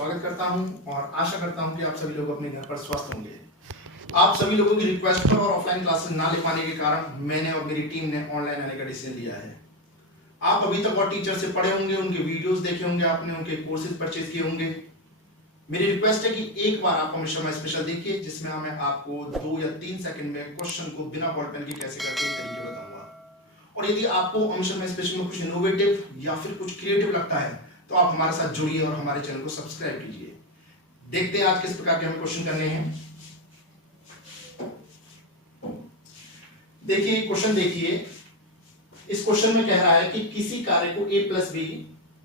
स्वागत करता हूं और आशा करता हूं कि आप सभी लोग अपने घर पर स्वस्थ होंगे। आप सभी लोगों की रिक्वेस्ट पर और ऑफलाइन क्लासेस ना ले पाने के कारण मैंने और मेरी टीम ने ऑनलाइन आने का डिसीजन लिया है। आप अभी तक और टीचर से पढ़े होंगे, उनके वीडियोस देखे होंगे, आपने उनके कोर्सेज परचेज किए होंगे। मेरी रिक्वेस्ट है कि एक बार आप अमित शर्मा स्पेशल देखिए, जिसमें मैं आपको 2 या 3 सेकंड में क्वेश्चन को बिना बॉल पेन के कैसे करते हैं तरीके बताऊंगा। और यदि आपको अमित शर्मा स्पेशल में कुछ इनोवेटिव या फिर कुछ क्रिएटिव लगता है तो आप हमारे साथ जुड़िए और हमारे चैनल को सब्सक्राइब कीजिए। देखते हैं आज किस प्रकार के हमें क्वेश्चन करने हैं। देखिए क्वेश्चन देखिए, इस क्वेश्चन में कह रहा है कि किसी कार्य को a प्लस बी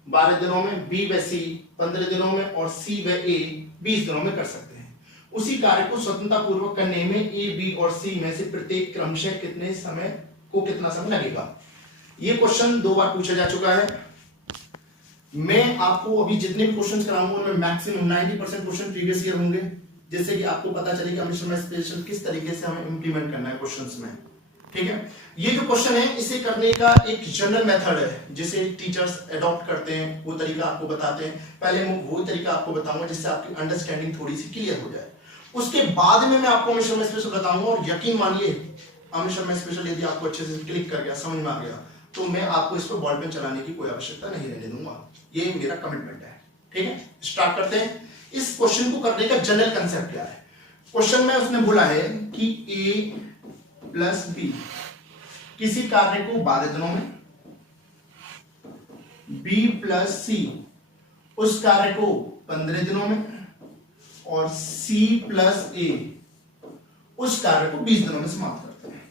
12 दिनों में, b व c 15 दिनों में और c व a 20 दिनों में कर सकते हैं। उसी कार्य को स्वतंत्रता पूर्वक करने में a, b और c में से प्रत्येक क्रमशः कितना समय लगेगा। यह क्वेश्चन 2 बार पूछा जा चुका है। मैं आपको अभी जितने भी क्वेश्चन कराऊंगा उनमें मैक्सिमम 90% क्वेश्चन प्रीवियस ईयर होंगे, जिससे कि आपको पता चले कि अमित शर्मा स्पेशल किस तरीके से हमें इंप्लीमेंट करना है क्वेश्चंस में। ठीक है, ये जो क्वेश्चन है इसे करने का एक जनरल मेथड है जिसे टीचर्स अडॉप्ट करते हैं, वो तरीका आपको बताते हैं। पहले मैं वो तरीका आपको बताऊंगा जिससे आपकी अंडरस्टैंडिंग थोड़ी सी क्लियर हो जाए। उसके बाद में मैं आपको अमित शर्मा स्पेशल बताऊंगा और यकीन मानिए अमित शर्मा स्पेशल यदि आपको अच्छे से क्लिक कर गया, समझ में आ गया, तो मैं आपको इस पर बॉल पेन चलाने की कोई आवश्यकता नहीं रहने दूंगा। ये मेरा कमिटमेंट है। ठीक है, स्टार्ट करते हैं। इस क्वेश्चन को करने का जनरल कंसेप्ट क्या है। क्वेश्चन में उसने बोला है कि a प्लस बी किसी कार्य को 12 दिनों में, b प्लस सी उस कार्य को 15 दिनों में और c प्लस a उस कार्य को 20 दिनों में समाप्त करते हैं।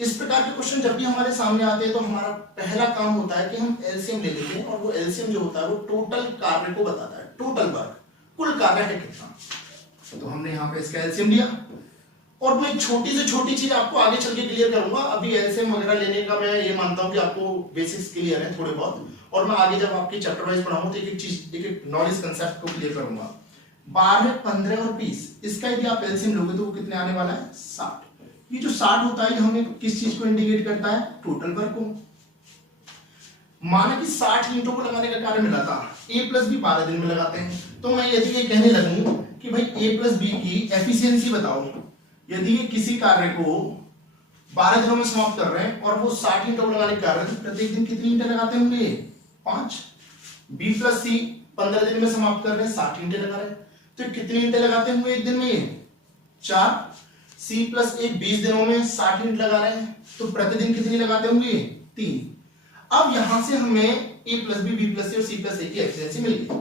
इस प्रकार के क्वेश्चन जब भी हमारे सामने आते हैं तो हमारा पहला काम होता है कि हम एलसीएम ले लेते हैं और वो एलसीएम जो होता है वो टोटल कार्य को बताता है, टोटल वर्क, कुल कार्य है कितना। तो हमने यहाँ पे इसका एलसीएम लिया और मैं छोटी से छोटी चीज आपको आगे चल के क्लियर करूंगा। अभी एलसीएम वगैरह लेने का मैं ये मानता हूं कि आपको बेसिक्स क्लियर है थोड़े बहुत, और मैं आगे जब आपकी चैप्टर वाइज पढ़ाऊंगा तो एक चीज, एक नॉलेज कंसेप्ट को क्लियर करूंगा। 12, 15 और 20 इसका यदि आप एलसीएम लोगे तो वो कितने आने वाला है, 60। ये जो 60 होता है हमें किस चीज को इंडिकेट करता है, टोटल वर्क को। माना कि 60 यूनिटों को लगाने का कार्य मिला था, a प्लस बी 12 दिन में लगाते हैं, तो मैं यदि ये कहने लगूं कि भाई a प्लस बी की एफिशिएंसी बताओ, यदि ये किसी कार्य को 12 दिनों में समाप्त कर रहे हैं और वो 60 यूनिटों को लगाने का कार्य, प्रत्येक दिन कितनी यूनिट लगाते होंगे, 5। b प्लस सी 15 दिन में समाप्त कर रहे हैं, 60 यूनिट लगा रहे हैं, तो कितनी यूनिट लगाते होंगे एक दिन में, ये 4। C प्लस 1 20 दिनों में 60 यूनिट लगा रहे हैं, तो प्रतिदिन कितनी लगाते होंगे, 3। अब यहां से हमें A plus B, B plus C और C प्लस A की एफिशिएंसी मिल गई।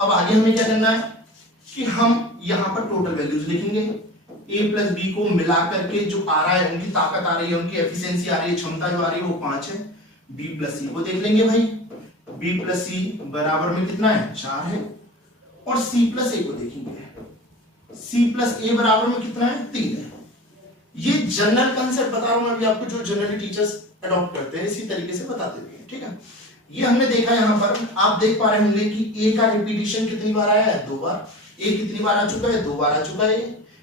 अब आगे हमें क्या करना है कि हम यहां पर टोटल वैल्यूज लिखेंगे। A प्लस B को मिला करके जो आ रहा है, उनकी ताकत आ रही है, उनकी एफिशिएंसी आ रही है, क्षमता जो आ रही है वो 5 है। B प्लस C को देख लेंगे भाई, B प्लस C बराबर में कितना है, 4 है। और C प्लस A को देखेंगे, C प्लस A बराबर में कितना है, 3 है। ये जनरल कंसेप्ट बता रहा हूं अभी आपको, जो जनरली टीचर्स अडॉप्ट करते हैं इसी तरीके से बताते हैं। ठीक है, ये हमने देखा यहां पर, आप देख पा रहे होंगे कि A का रिपीटिशन कितनी बार आया है, 2 बार। A कितनी बार आ चुका है, 2 बार आ चुका है।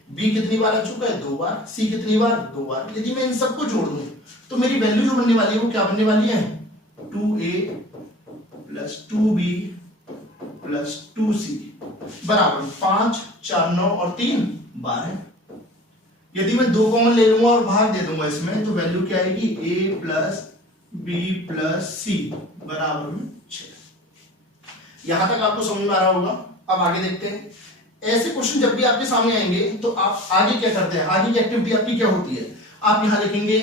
B कितनी बार आ चुका है, 2 बार। C कितनी बार, 2 बार। यदि मैं इन सबको जोड़ दूं तो मेरी वैल्यू जो बनने वाली है वो क्या बनने वाली है, 2A plus 2B plus 2C बराबर 5, 4, 9 और 3, 12। यदि मैं 2 कॉमन ले लूंगा और भाग दे दूंगा इसमें, तो वैल्यू क्या आएगी, A plus B plus C बराबर में 6। यहां तक आपको समझ में आ रहा होगा। अब आगे देखते हैं। ऐसे क्वेश्चन जब भी आपके सामने आएंगे तो आप आगे क्या करते हैं, आगे की एक्टिविटी आपकी क्या होती है, आप यहां लिखेंगे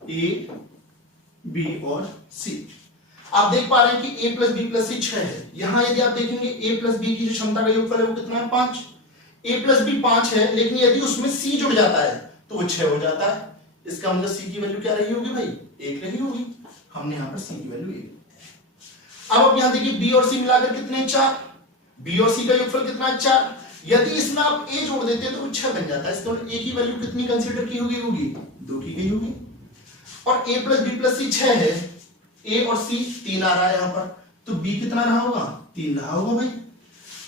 A, B और C। आप देख पा रहे हैं कि A plus B plus C 6 है। यहां यदि आप देखेंगे A प्लस बी की जो क्षमता का योगफल है वो कितना है, 5। A प्लस बी 5 है, लेकिन यदि उसमें C जुड़ जाता है तो वो 6 हो जाता है। इसका मतलब C की वैल्यू क्या रही होगी भाई, 1 रही होगी। हमने यहां पर C की वैल्यू 1। अब आप यहां देखिए B और C मिलाकर कितने, 4। B और C का योगफल कितना है, 4। यदि इसमें आप A जोड़ देते हैं तो वो 6 बन जाता है। इसका मतलब A की वैल्यू कितनी कंसीडर की होगी, 2 की गई होगी। और A plus B plus C 6 है, A और C 3 आ रहा है यहां पर, तो B कितना रहा होगा, 3 रहा होगा भाई।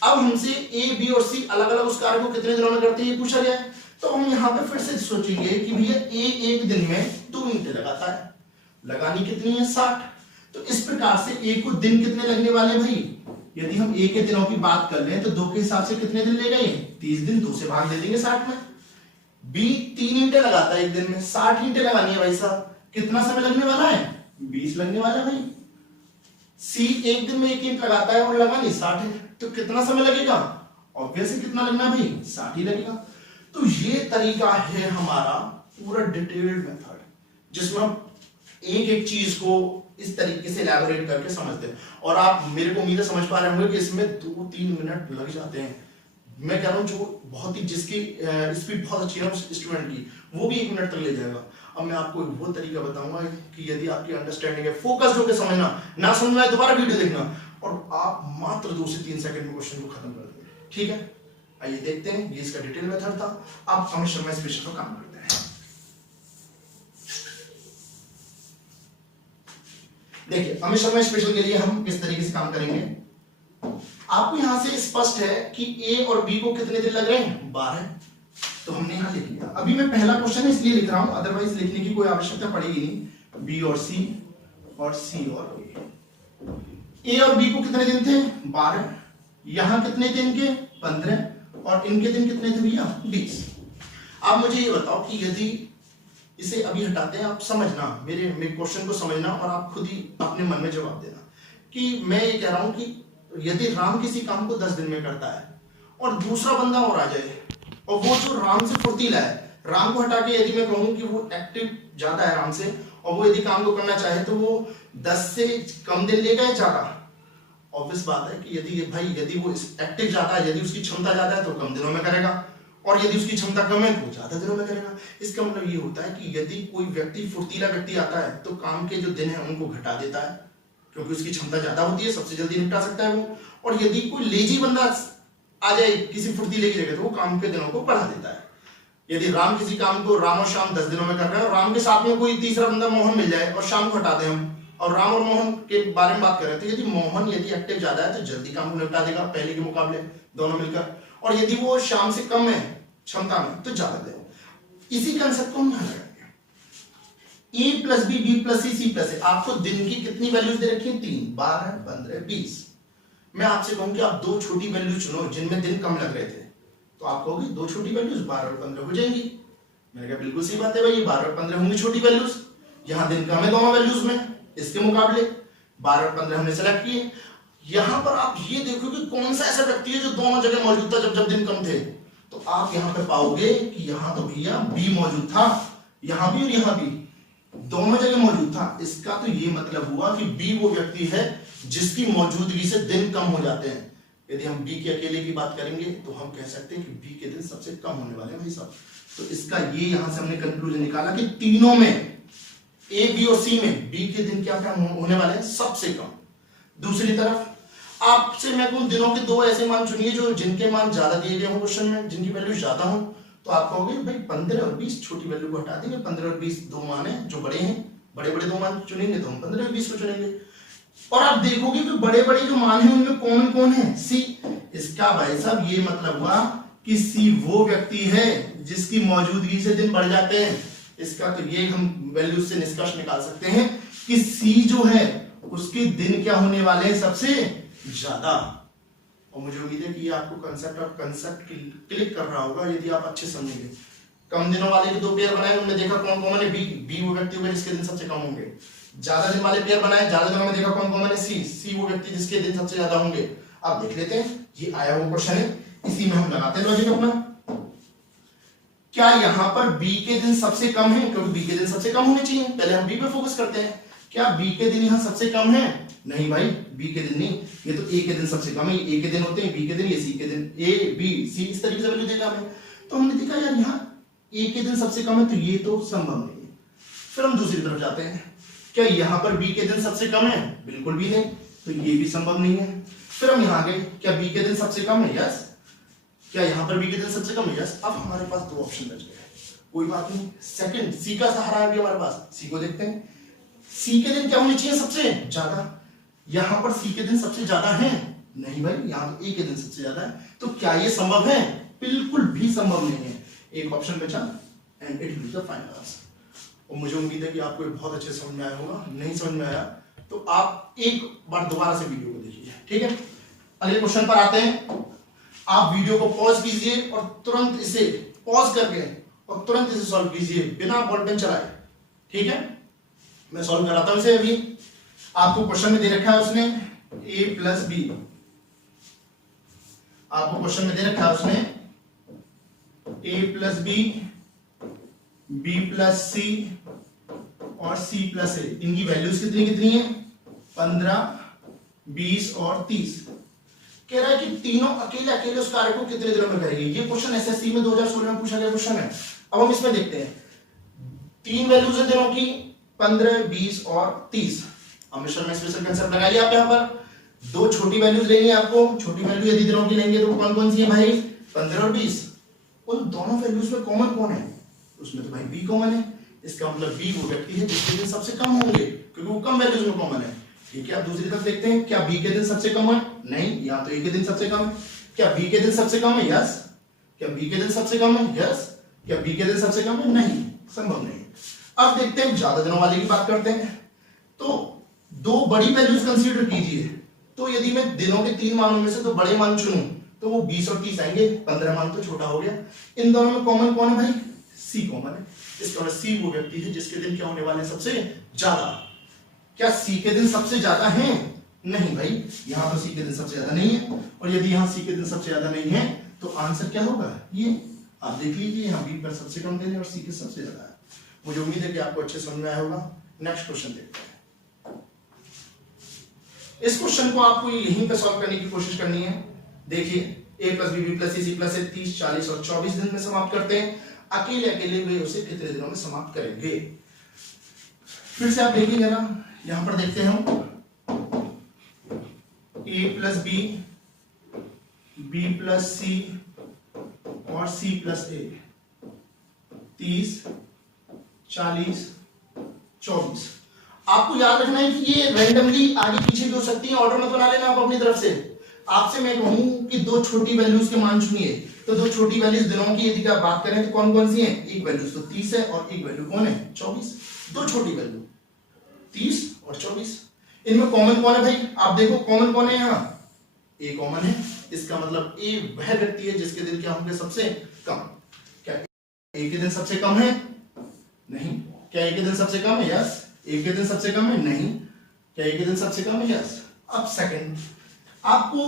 अब हमसे A, B और C अलग अलग उस कार्य को कितने दिनों में करते हैं ये पूछा गया है, तो हम यहाँ पे फिर से सोचेंगे कि भैया A एक दिन में 2 यूनिट लगाता है, लगानी कितनी है, 60। तो इस प्रकार से ए को दिन कितने लगने वाले भाई, यदि हम ए के दिनों की बात कर लें तो 2 के हिसाब से कितने दिन ले गए 30 दिन, 2 से भाग दे देंगे 60 में। बी 3 ईंटें लगाता है एक दिन में, 60 ईंटें लगानी है भाई साहब, कितना समय लगने वाला है 20 लगने वाला है भाई। सी एक दिन में 1 ईंट लगाता है और लगा नहीं 60 है, तो कितना समय लगेगा, ऑब्वियसली कितना लगना भाई 60 ही लगेगा। तो ये तरीका है हमारा पूरा डिटेल्ड मेथड, जिसमें हम एक एक चीज को इस तरीके से इलैबोरेट करके समझते हैं। और आप मेरे को उम्मीद है समझ पा रहे होंगे कि इसमें 2-3 मिनट लग जाते हैं। मैं कह रहा हूं जो बहुत ही जिसकी स्पीड बहुत अच्छी है उस स्टूडेंट की, वो भी 1 मिनट तक ले जाएगा। अब मैं आपको वो तरीका बताऊंगा कि यदि आपकी अंडरस्टैंडिंग है, फोकस्ड होकर समझना, ना समझ में आए दोबारा वीडियो देखना, और आप मात्र 2 से 3 सेकंड में क्वेश्चन को खत्म कर देंगे। ठीक है, आइए देखते हैं, ये इसका डिटेल मेथड था। आप अमित शर्मा स्पेशल का काम करते हैं। देखिए अमित शर्मा स्पेशल के लिए हम किस तरीके से काम करेंगे, आपको यहां से स्पष्ट है कि ए और बी को कितने दिन लग रहे हैं 12, तो हमने यहां लिख लिया। अभी मैं पहला क्वेश्चन इसलिए लिख रहा हूं, अदरवाइज लिखने की कोई आवश्यकता पड़ेगी नहीं। बी और सी और सी और ए और बी को कितने दिन थे 12, यहां कितने थे इनके 15, और इनके दिन कितने थे भैया 20। आप मुझे ये बताओ कि यदि इसे अभी हटाते हैं, आप समझना मेरे क्वेश्चन को समझना और आप खुद ही अपने मन में जवाब देना कि मैं ये कह रहा हूं कि यदि राम किसी काम को 10 दिन में करता है और दूसरा बंदा और आ जाए और वो जो राम से फुर्तीला है, राम को हटा के यदि मैं कहूं कि वो एक्टिव ज्यादा है राम से, और वो यदि काम को करना चाहे तो वो 10 से कम दिन लेगा या ज्यादा, ऑब्वियस बात है कि यदि वो एक्टिव ज्यादा है, यदि उसकी क्षमता ज्यादा है तो कम दिनों में करेगा, और यदि उसकी क्षमता कम है तो ज्यादा दिनों में करेगा। इसका मतलब ये होता है कि यदि कोई व्यक्ति फुर्तीला व्यक्ति आता है तो काम के जो दिन है उनको घटा देता है, क्योंकि उसकी क्षमता ज्यादा होती है, सबसे जल्दी निपटा सकता है वो। और यदि कोई लेजी बंदा आ जाए किसी फुर्तीले की जगह तो वो काम के दिनों को बढ़ा देता है। यदि राम किसी काम को राम और शाम 10 दिनों में कर रहे हैं और राम के साथ में कोई तीसरा बंदा मोहन मिल जाए और शाम को हटा दें हम, और राम और मोहन के बारे में बात करें तो यदि मोहन एक्टिव ज्यादा है तो जल्दी काम को निपटा देगा पहले के मुकाबले दोनों मिलकर, और यदि वो शाम से कम है क्षमता में तो ज्यादा देगा। इसी कंसेप्ट को हम ध्यान रखेंगे। ए प्लस बी, बी प्लस सी, सी प्लस ए। आपको दिन की कितनी वैल्यूज दे रखी है 3, 12, 15, 20। मैं आपसे कहूं कि आप 2 छोटी वैल्यू चुनो जिनमें दिन कम लग रहे थे, तो आप कहोगे 2 छोटी वैल्यूज 12 और 15 हो जाएंगी। मैंने कहा बिल्कुल सही बात है भाई, 12 और 15 होंगी छोटी वैल्यूज, यहां दिन कम है दोनों वैल्यूज में, इसके मुकाबले 12 और 15 हमने सेलेक्ट किए। यहां पर आप ये देखो कि कौन सा ऐसा व्यक्ति है जो दोनों जगह मौजूद था जब दिन कम थे, तो आप यहां पे पाओगे कि यहां तो भैया बी मौजूद था, यहां भी और यहां भी दोनों जगह मौजूद था। इसका तो ये मतलब हुआ कि बी वो व्यक्ति है जिसकी मौजूदगी से दिन कम हो जाते हैं। यदि हम बी के अकेले की बात करेंगे तो हम कह सकते हैं कि बी के दिन सबसे कम होने वाले हैं भाई साहब। तो इसका ये यहां से हमने कंक्लूजन निकाला कि तीनों में ए बी और सी में बी के दिन क्या क्या होने वाले हैं सबसे कम। दूसरी तरफ आपसे मैं कहूं दिनों के 2 ऐसे मान चुनिए जो जिनके मान ज्यादा दिए गए हो क्वेश्चन में, जिनकी वैल्यू ज्यादा हो, तो आप कहोगे भाई 15 और 20 छोटी वैल्यू को हटा देंगे, 15 और 20 2 मान है जो बड़े हैं, बड़े 2 मान चुनेंगे तो हम 15 और 20 को चुनेंगे। और आप देखोगे कि बड़े जो मान है उनमें कौन कौन है सी। इसका भाई साहब ये मतलब हुआ कि सी वो व्यक्ति है जिसकी मौजूदगी से दिन बढ़ जाते हैं। इसका तो ये हम वैल्यू से निष्कर्ष निकाल सकते हैं कि सी जो है उसके दिन क्या होने वाले हैं सबसे ज्यादा। और मुझे उम्मीद है कि ये आपको कंसेप्ट क्लिक कर रहा होगा यदि आप अच्छे समझेंगे। कम दिनों वाले के 2 पेयर बनाए, उनमें देखा कौन कॉमन है बी वो व्यक्ति होगा जिसके दिन सबसे कम होंगे। ज्यादा दिन वाले पेयर बनाए, ज्यादा दिनों में देखा कौन कॉमन है सी वो व्यक्ति जिसके दिन सबसे ज्यादा होंगे। अब देख लेते हैं, ये आया हुआ क्वेश्चन है, इसी में हम लगाते हैं लॉजिक अपना। क्या यहां पर बी के दिन सबसे कम है, क्योंकि बी के दिन सबसे कम होने चाहिए, पहले हम बी पे फोकस करते हैं। क्या बी के दिन यहां सबसे कम है? नहीं भाई, बी के दिन नहीं, ये तो ए के दिन सबसे कम है, ए के दिन होते हैं, बी के दिन, ये सी के दिन, ए बी सी इस तरीके से वैल्यू देखा हमें। तो हमने देखा यार यहाँ ए के दिन सबसे कम है, तो ये तो संभव नहीं है। फिर हम दूसरी तरफ जाते हैं, क्या यहाँ पर बी के दिन सबसे कम है? बिल्कुल भी नहीं, तो ये भी संभव नहीं है। फिर हम यहाँ गए, क्या बी के दिन सबसे कम है? यस। क्या यहाँ पर बी के दिन सबसे कम है? यस। अब हमारे पास 2 ऑप्शन बच गए, कोई बात नहीं, सेकंड सी का सहारा है अभी हमारे पास, सी को देखते हैं। सी के दिन क्या होने चाहिए सबसे ज्यादा? यहां पर सी के दिन सबसे ज्यादा है? नहीं भाई, यहां तो ए के दिन सबसे ज्यादा है। तो क्या ये संभव है? बिल्कुल भी संभव नहीं है। एक ऑप्शन बचा and it will be the final answer. और मुझे उम्मीद है कि आपको बहुत अच्छे समझ में आया होगा। नहीं समझ में आया तो आप एक बार दोबारा से वीडियो को देखिए, ठीक है। अगले क्वेश्चन पर आते हैं। आप वीडियो को पॉज कीजिए और तुरंत इसे पॉज करके और तुरंत इसे सॉल्व कीजिए बिना बॉल पेन चलाए, ठीक है। मैं सॉल्व कराता हूं इसे। अभी आपको क्वेश्चन में दे रखा है उसने a प्लस बी, आपको क्वेश्चन में दे रखा है उसने a plus B, b plus C और c प्लस ए। इनकी वैल्यूज कितनी कितनी है? 15, 20 और 30। कह रहा है कि तीनों अकेले अकेले उस कार्य को कितने दिनों में करेंगे। ये क्वेश्चन एसएससी में 2016 में पूछा गया क्वेश्चन है। अब हम इसमें देखते हैं, तीन वैल्यूज है दिनों की 15, 20 और 30। अब मिश्रण में स्पेशल कंसेप्ट लगाइए आप। यहां पर दो छोटी वैल्यूज लेनी है आपको। छोटी वैल्यू यदि दिनों की लेंगे तो कौन कौन सी है भाई? 15 और 20। उन दोनों वैल्यूज में कॉमन कौन है? उसमें तो भाई बी कॉमन है। इसका मतलब बी वो व्यक्ति है जिसके दिन सबसे कम होंगे, क्योंकि वो कम वैल्यूज में कॉमन है, ठीक है। अब दूसरी तरफ देखते हैं, क्या बी के दिन सबसे कम है? नहीं, यहां तो ए के दिन सबसे कम है। क्या बी के दिन सबसे कम है? यस। क्या बी के दिन सबसे कम है? यस। क्या बी के दिन सबसे कम है? नहीं, संभव नहीं। अब देखते हैं ज्यादा दिनों वाले की बात करते हैं। तो दो बड़ी वैल्यूज कंसीडर कीजिए। तो यदि मैं दिनों के तीन मानों में से तो बड़े मान चुनूं तो वो 20 और 30 आएंगे, 15 मान तो छोटा हो गया। इन दोनों में कॉमन कौन है भाई? सी कॉमन है। इसका मतलब सी वो व्यक्ति है जिसके दिन क्या होने वाले हैं? सबसे ज्यादा। क्या सी के दिन सबसे ज्यादा हैं? नहीं भाई, यहां पर सी के दिन सबसे ज्यादा नहीं है। और यदि यहां सी के दिन सबसे ज्यादा नहीं है तो आंसर क्या होगा? ये आप देख लीजिए, यहां बी पर सबसे कम दिन है और सी के सबसे ज्यादा है। मुझे उम्मीद है कि आपको अच्छे समझ में आया होगा। नेक्स्ट क्वेश्चन देखते हैं। इस क्वेश्चन को आपको यहीं पे सॉल्व करने की कोशिश करनी है। देखिए, a plus B plus C plus A 30, 40 और 24 दिन में समाप्त करते हैं। अकेले अकेले वे उसे कितने दिनों में समाप्त करेंगे? फिर से आप देखिएगा ना, यहां पर देखते हैं हम a plus B plus C और सी प्लस ए 30, 40, 24। आपको याद रखना है कि ये रैंडमली आगे पीछे भी हो सकती है, ऑर्डर मत बना लेना आप अपनी तरफ से। आपसे मैं कहूं कि दो छोटी वैल्यूज के मान चुनिए, तो दो छोटी वैल्यूज दिनों की यदि आप बात करें तो कौन कौन सी हैं? एक वैल्यू तो 30 है और एक वैल्यू कौन है? 24। दो छोटी वैल्यू 30 और 24। इनमें कॉमन कौन है भाई? आप देखो कॉमन कौन है यहाँ? ए कॉमन है। इसका मतलब ए वह व्यक्ति है जिसके दिन क्या होंगे? सबसे कम। क्या ए के दिन सबसे कम है? नहीं। क्या ए के दिन सबसे कम है? यस। ए के दिन सबसे कम है? नहीं। क्या ए के दिन सबसे कम है? यस। अब सेकंड, आपको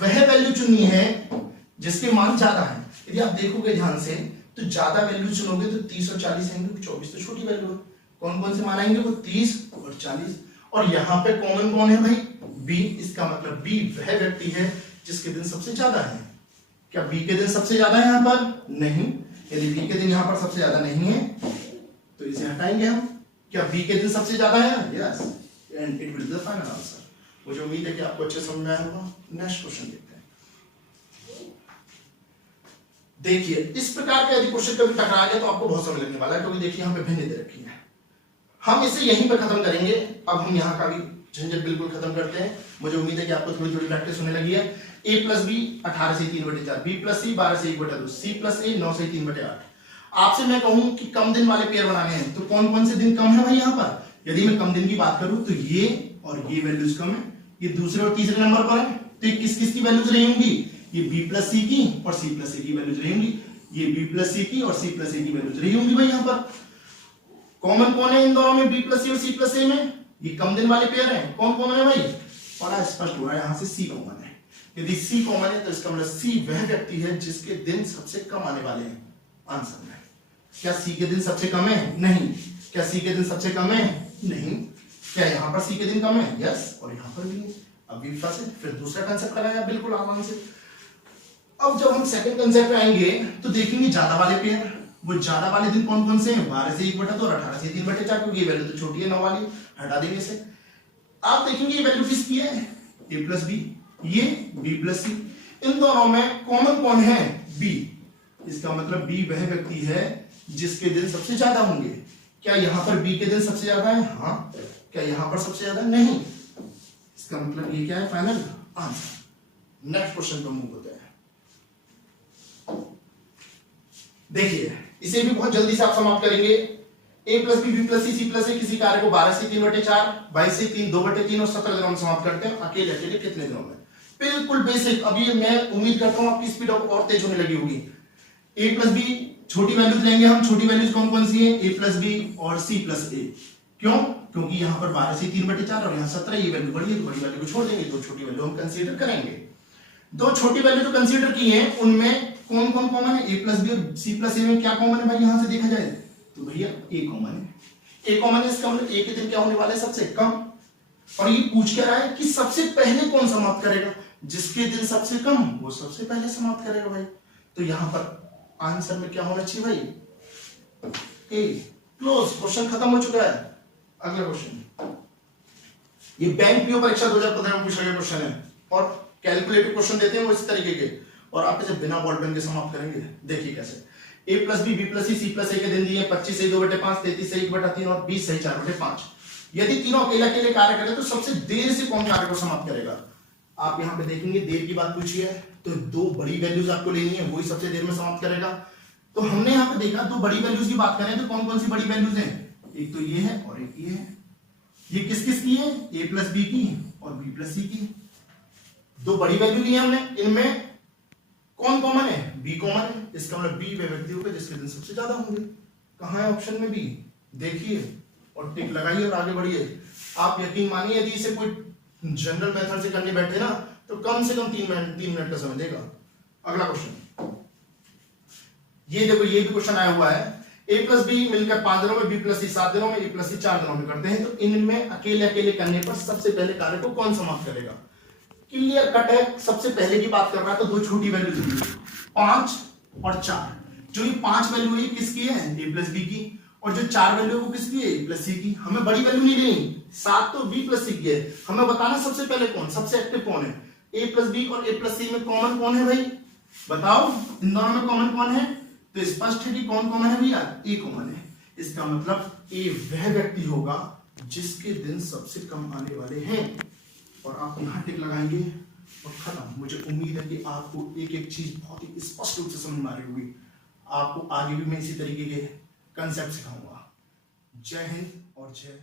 वह वैल्यू चुननी है जिसके मान ज्यादा है। यदि आप देखोगे ध्यान से तो ज्यादा वैल्यू चुनोगे तो 30 और 40 आएंगे, 24 तो छोटी वैल्यू है। कौन कौन से मान आएंगे? वो 30 और 40। और यहां पे कॉमन कौन है भाई? बी। इसका मतलब बी वह व्यक्ति है जिसके दिन सबसे ज्यादा है। क्या बी के दिन सबसे ज्यादा है यहां पर? नहीं। यदि बी के दिन यहां पर सबसे ज्यादा नहीं है तो इसे हटाएंगे हम। क्या बी के दिन सबसे ज्यादा है? Yes, and it will be the final answer. मुझे उम्मीद है कि आपको अच्छे समझ में आया होगा। नेक्स्ट क्वेश्चन देखते हैं। देखिए, इस प्रकार का यदि क्वेश्चन कभी टकरा गया तो आपको बहुत समय लगने वाला है, क्योंकि देखिए यहां पे भिन्न दे रखी है। हम इसे यहीं पर खत्म करेंगे। अब हम यहाँ का भी झंझट बिल्कुल खत्म करते हैं। मुझे उम्मीद है कि आपको थोड़ी थोड़ी प्रैक्टिस होने लगी है। a प्लस बी 18 से 3/4, b प्लस सी 12 से 1/2, c प्लस ए 9 से 3/8। आपसे मैं कहूं कि कम दिन वाले पेयर बनाने हैं तो कौन कौन से दिन कम है भाई? यहाँ पर यदि मैं कम दिन की बात करूं तो ये और ये वैल्यूज कम है। ये दूसरे और तीसरे नंबर पर है, तो ये किस किस की वैल्यूज रही होंगी? ये b प्लस सी की और c प्लस ए की वैल्यूज रही होंगी। ये b प्लस सी की और c प्लस ए की वैल्यूज रही होंगी भाई। यहाँ पर कॉमन कौन है इन दोनों में? b प्लस सी और c प्लस ए में ये कम दिन वाले पेयर हैं। कौन कॉमन है भाई? बड़ा स्पष्ट हो रहा है, यहां से c कॉमन है। यदि c कॉमन है तो इसका मतलब c वह व्यक्ति है जिसके दिन सबसे कम आने वाले हैं आंसर में। क्या c के दिन सबसे कम है? नहीं। क्या c के दिन सबसे कम है? नहीं। क्या यहां पर c के दिन कम है? यस, और यहां पर भी है। अब विफा से फिर दूसरा कांसेप्ट लगाया बिल्कुल आराम से। अब जब हम सेकंड कांसेप्ट पे आएंगे तो देखेंगे ज्यादा वाले पेयर। वो ज्यादा वाले दिन कौन कौन से हैं? 12 से 1/2 और 18 से 3/4, क्योंकि ये वैल्यू तो छोटी है 9 वाली, हटा देंगे इसे। आप देखेंगे ये वैल्यू किसकी है? a प्लस बी, ये b प्लस सी। इन दोनों में कॉमन कौन है? b। इसका मतलब b वह व्यक्ति है जिसके दिन सबसे ज्यादा होंगे। क्या यहां पर b के दिन सबसे ज्यादा है? हाँ। क्या यहां पर सबसे ज्यादा? नहीं। इसका मतलब ये क्या है? Final answer. नेक्स्ट क्वेश्चन पर मूव होते हैं। देखिए, इसे भी बहुत जल्दी से आप समाप्त करेंगे। A plus B plus C plus A किसी कार्य को 12 से 3/4, 22 से 3, 2/3 और 17 दिनों में समाप्त करते हैं। अकेले अकेले कितने दिनों में? बिल्कुल बेसिक। अभी मैं उम्मीद करता हूं आपकी स्पीड और तेज होने लगी होगी। ए प्लस बी छोटी वैल्यूज लेंगे हम। छोटी वैल्यूज कौन कौन सी है? ए प्लस बी और सी प्लस ए। क्यों? क्योंकि यहां पर 12 से 3/4 और यहां 17, ये वैल्यू बड़ी है तो बड़ी वैल्यू को छोड़ देंगे, दो छोटी वैल्यू हम कंसीडर करेंगे। दो छोटी वैल्यू जो कंसीडर की है उनमें कौन कौन कॉमन है? ए प्लस बी और सी प्लस ए में क्या कॉमन है भाई? यहां से देखा जाए तो भैया ए कॉमन है। ए कॉमन है, इसका मतलब ए के दिन क्या होने वाला है? सबसे कम। और ये पूछ क्या रहा है कि सबसे पहले कौन समाप्त करेगा? जिसके दिन सबसे कम वो सबसे पहले समाप्त करेगा भाई। तो यहां पर आंसर में क्या होना चाहिए भाई? ए। क्लोज। क्वेश्चन खत्म हो चुका है। अगला क्वेश्चन, ये बैंक पीओ परीक्षा 2015 में पूछा गया क्वेश्चन है और कैलकुलेटिव क्वेश्चन देते हैं वो इस तरीके के, और आप इसे बिना बॉल पेन के समाप्त करेंगे। देखिए कैसे। A plus B plus C plus A के दिन दिए 25 से 2/5, 33 से 1/3 और 20 से 4/5। यदि तीनों अकेले अकेले कार्य करें तो सबसे देर से कौन कार्य को समाप्त करेगा? आप यहां पे देखेंगे देर की बात पूछी है तो दो बड़ी वैल्यूज आपको लेनी है, वही सबसे देर में समाप्त करेगा। तो हमने यहां पे देखा दो बड़ी वैल्यूज की बात करें तो कौन कौन सी बड़ी वैल्यूज हैं? एक तो ये है और एक ये है। ये किस किस की है? ए प्लस बी की और बी प्लस सी की। दो बड़ी वैल्यू ली है हमने, इनमें कौन कॉमन है? बी कॉमन है। इसका मतलब बी वे व्यक्ति होगा जिसके दिन सबसे ज्यादा होंगे। कहां है ऑप्शन में? बी। देखिए और टिक लगाइए और आगे बढ़िए। आप यकीन मानिए यदि इसे कोई जनरल मेथड से करने बैठे ना तो कम से कम 3 मिनट का समय देगा। अगला क्वेश्चन, ये देखो, ये भी क्वेश्चन आया हुआ है। ए प्लस बी मिलकर 5 दिनों में, बी प्लस सी 7 दिनों में, ए प्लस सी 4 दिनों में करते हैं। तो इनमें अकेले अकेले करने पर सबसे पहले कार्य को कौन समाप्त करेगा? क्लियर कट है। सबसे पहले की बात कर रहा है तो दो छोटी वैल्यू दी है 5 और 4। जो ये 5 वैल्यू है किसकी है? ए प्लस बी की। और जो 4 वैल्यू है वो किसकी है? ए प्लस सी की। हमें बड़ी वैल्यू नहीं लेनी, 7 तो बी प्लस सी की है। हमें बताना सबसे पहले कौन सबसे एक्टिव कौन है? ए प्लस बी और ए प्लस सी में कॉमन कौन है भाई? बताओ इन दोनों में कॉमन कौन है? तो स्पष्ट है कि कौन कॉमन है भैया? ए कॉमन है। इसका मतलब ए वह व्यक्ति होगा जिसके दिन सबसे कम आने वाले हैं। और आप यहां टिक लगाएंगे और खत्म। मुझे उम्मीद है कि आपको एक एक चीज बहुत ही स्पष्ट रूप से समझ में आ रही होगी। आपको आगे भी मैं इसी तरीके के कंसेप्ट सिखाऊंगा। जय हिंद और जय